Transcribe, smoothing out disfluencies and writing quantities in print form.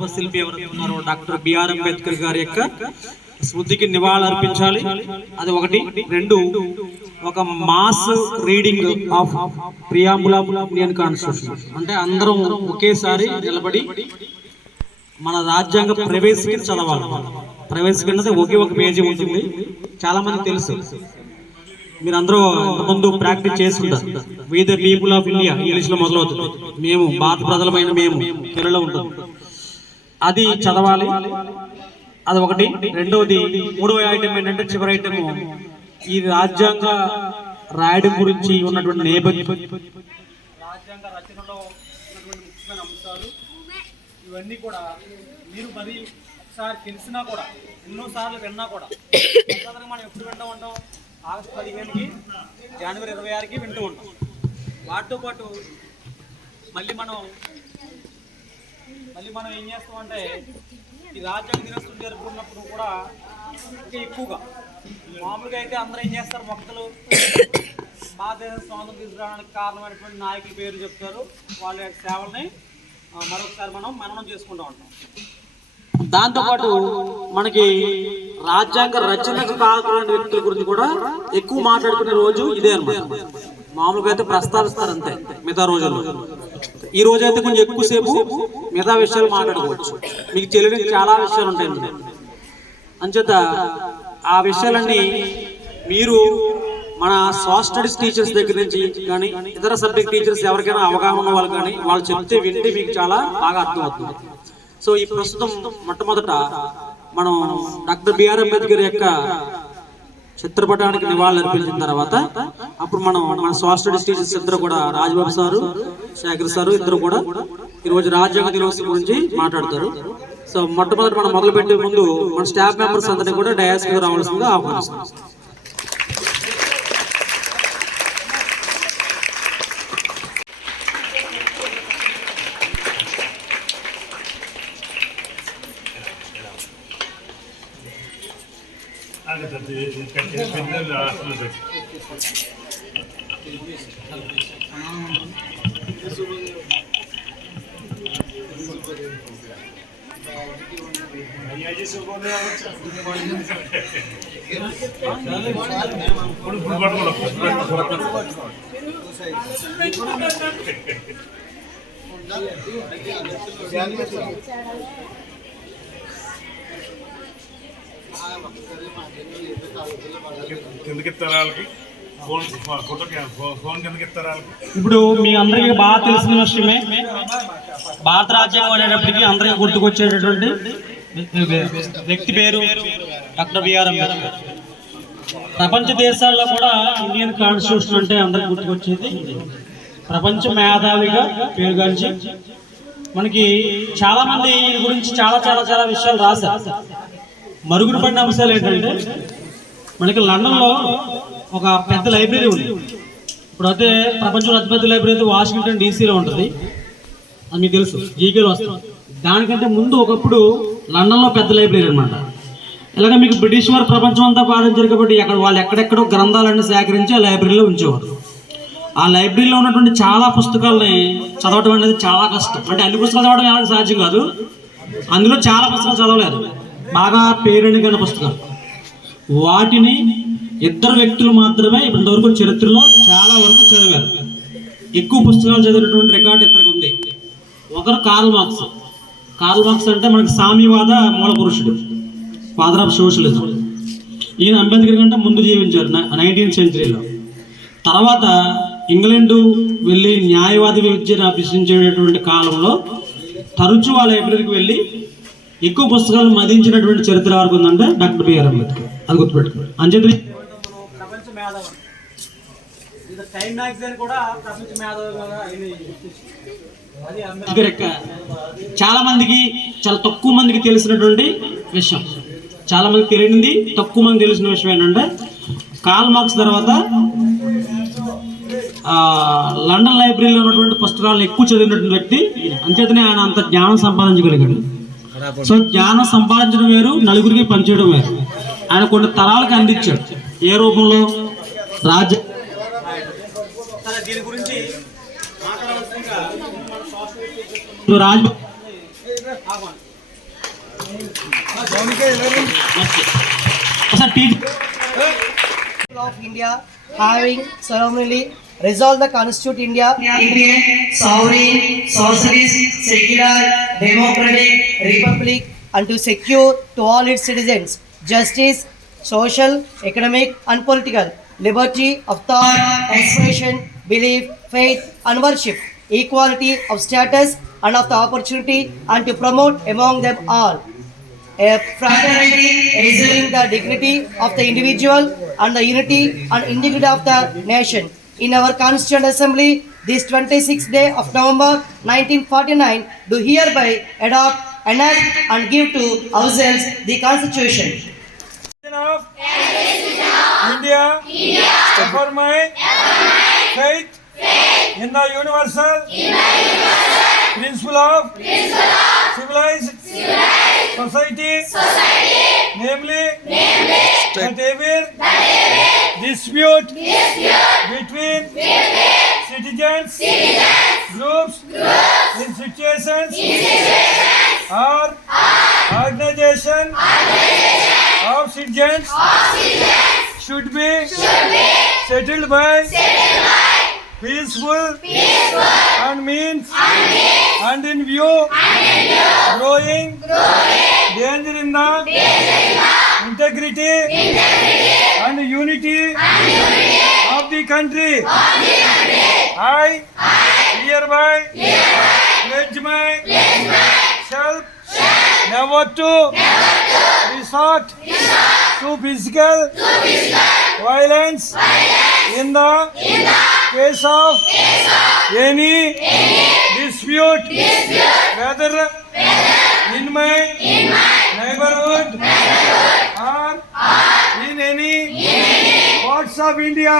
రాజ్యాంగ శిల్పి ఎవరైతే ఉన్నారో డాక్టర్ బిఆర్ అంబేద్కర్ గారి యొక్క స్మృతికి నివాళులు అర్పించాలి. అది ఒకటి. రెండు, ఒక mass reading of preamble of Indian constitution, అంటే అందరం ఒకేసారి నిలబడి మన రాజ్యాంగ ప్రవేశికను చదవాలి. ప్రవేశిక అనేది ఒకే ఒక పేజీ ఉంటుంది, చాలా మంది తెలుసు, మీరందరూ ముందు ప్రాక్టీస్ చేసుకుంటారు. We the people of India English లో మొదలవుతుంది, మేము భారత ప్రజలమైన మేము తెలుగులో ఉంటుంది, అది చదవాలి. అది ఒకటి. రెండవది, మూడవ ఐటమ్ ఏంటంటే చివరి ఐటమ్, ఈ రాజ్యాంగ రాయడం గురించి ఉన్నటువంటి నేపథ్యం, రాజ్యాంగ రచనలో ఉన్నటువంటి ముఖ్యమైన అంశాలు ఇవన్నీ కూడా మీరు మరి ఒకసారి తెలిసినా కూడా, ఎన్నోసార్లు విన్నా కూడా, మనం ఎప్పుడు వింటూ ఉంటాం, ఆగస్టు 15కి, జనవరి 26కి వింటూ ఉంటాం. వాటితో పాటు మళ్ళీ మనం ఏం చేస్తామంటే, ఈ రాజ్యాంగ దినోత్సవం జరుపుకున్నప్పుడు కూడా ఇంకా ఎక్కువగా, మామూలుగా అయితే అందరూ ఏం చేస్తారు, భక్తులు భారతదేశం స్వాతంత్రం తీసుకురావడానికి కారణమైనటువంటి నాయకుల పేరు చెప్తారు, వాళ్ళ యొక్క సేవల్ని మరొకసారి మనం మననం చేసుకుంటూ ఉంటాం. దాంతోపాటు మనకి రాజ్యాంగ రచనకు కారకులైన వ్యక్తుల గురించి కూడా ఎక్కువ మాట్లాడుకునే రోజు ఇదే అన్నమాట. మామూలుగా అయితే ప్రస్తావిస్తారు అంతే మిగతా రోజుల్లో. ఈ రోజు అయితే కొంచెం ఎక్కువసేపు మిగతా విషయాలు మాట్లాడుకోవచ్చు. మీకు తెలియని చాలా విషయాలు ఉంటాయి. అంచేత ఆ విషయాలన్నీ మీరు మన సోషల్ స్టడీస్ టీచర్స్ దగ్గర నుంచి కానీ, ఇతర సబ్జెక్ట్ టీచర్స్ ఎవరికైనా అవగాహన ఉన్న వాళ్ళు కానీ, వాళ్ళు చెప్తే వింటే మీకు చాలా బాగా అర్థమవుతుంది. సో ఈ ప్రస్తుతం మొట్టమొదట మనం డాక్టర్ బిఆర్ అంబేద్కర్ యొక్క చిత్రపటానికి నివాళులు అర్పించిన తర్వాత అప్పుడు మన సోషల్ స్టడీస్ టీచర్స్ ఇద్దరు కూడా, రాజ్బాబు సారు, శేఖర్ సారు, ఇద్దరు కూడా ఈరోజు రాజ్యాంగ దినోత్సవం గురించి మాట్లాడతారు. సో మొట్టమొదటి మనం మొదలు పెట్టే ముందు మన స్టాఫ్ మెంబర్స్ అందరినీ కూడా డయాస్ మీద రావాల్సిందిగా ఆహ్వానిస్తున్నాం. ఇప్పుడు మీ అందరికీ బాగా తెలిసిన విషయమే, భారత రాజ్యాంగం అనేటప్పటికీ అందరికీ గుర్తుకొచ్చేటటువంటి వ్యక్తి పేరు డాక్టర్ బిఆర్ అంబేద్కర్. ప్రపంచ దేశాల్లో కూడా ఇండియన్ కాన్స్టిట్యూషన్ అంటే అందరికి గుర్తుకొచ్చేది. ప్రపంచ మేధావిగా పేరుగాంచి మనకి చాలా మంది ఈ గురించి చాలా చాలా చాలా విషయాలు రాశారు. మరుగున పడిన అంశాలు ఏంటంటే, మనకి లండన్లో ఒక పెద్ద లైబ్రరీ ఉంది. ఇప్పుడు అయితే ప్రపంచంలో అతిపెద్ద లైబ్రరీ అయితే వాషింగ్టన్ డీసీలో ఉంటుంది, అది మీకు తెలుసు, జీకేలో వస్తుంది. దానికంటే ముందు ఒకప్పుడు లండన్లో పెద్ద లైబ్రరీ అనమాట. ఇలాగ మీకు బ్రిటిష్ వారు ప్రపంచం అంతా పాలించారు కాబట్టి వాళ్ళు ఎక్కడెక్కడో గ్రంథాలన్నీ సేకరించి ఆ లైబ్రరీలో ఉంచేవారు. ఆ లైబ్రరీలో ఉన్నటువంటి చాలా పుస్తకాలని చదవటం అనేది చాలా కష్టం. అంటే అన్ని పుస్తకాలు చదవడం ఎవరికి సాధ్యం కాదు. అందులో చాలా పుస్తకాలు చదవలేదు, బాగా పేరెన్నికైన పుస్తకాలు. వాటిని ఇద్దరు వ్యక్తులు మాత్రమే ఇప్పటివరకు చరిత్రలో చాలా వరకు చదివారు. ఎక్కువ పుస్తకాలు చదివినటువంటి రికార్డు ఇద్దరికి ఉంది. ఒకరు కార్ల్ మార్క్స్. కార్ల్ మార్క్స్ అంటే మనకి సామ్యవాద మూల పురుషుడు, ఫాదర్ ఆఫ్ సోషలిజం. ఈయన అంబేద్కర్ కంటే ముందు జీవించారు 19th సెంచరీలో. తర్వాత ఇంగ్లాండ్ వెళ్ళి న్యాయవాది విద్యను అభ్యసించేటటువంటి కాలంలో తరచూ ఆ లైబ్రరీకి వెళ్ళి ఎక్కువ పుస్తకాలు మదించినటువంటి చరిత్ర వరకు ఉందంటే డాక్టర్ బిఆర్ అంబేద్కర్. అది గుర్తుపెట్టుకోండి. అంచేత ప్రపంచ మేధావి, టైమ్ మ్యాగజైన్ కూడా ప్రపంచ మేధావి. చాలా మందికి, చాలా తక్కువ మందికి తెలిసినటువంటి విషయం, చాలా మందికి తెలియనిది, తక్కువ మందికి తెలిసిన విషయం ఏంటంటే, కార్ల్ మార్క్స్ తర్వాత లండన్ లైబ్రరీలో ఉన్నటువంటి పుస్తకాలను ఎక్కువ చదివినటువంటి వ్యక్తి. అంచేతనే ఆయన అంత జ్ఞానం సంపాదించగలిగాడు. సో జ్ఞానం సంపాదించడం వేరు, నలుగురికి పనిచేయడం వేరు. ఆయన కొన్ని తరాలకు అందించాడు. ఏ రూపంలో? దీని గురించి ఒకసారి teacher of India having ceremonially resolved the Constitute India Indian sovereign, socialist, secular, democratic republic and to secure to all its citizens justice, social, economic and political liberty of thought, expression, belief, faith and worship, equality of status and of the opportunity and to promote among them all a fraternity exalting the dignity of the individual and the unity and integrity of the nation. In our Constituent Assembly, this 26th day of November 1949, do hereby adopt, enact and give to ourselves the Constitution. Of India, for my faith in the universal principle of civilized society, namely that every dispute between citizens, groups, in situations or organization of citizens should be settled by peaceful and means and in view growing danger in the integrity and unity of the country. I hereby pledge myself never to resort to physical violence in the case of any dispute, whether in my neighborhood or in any parts of India.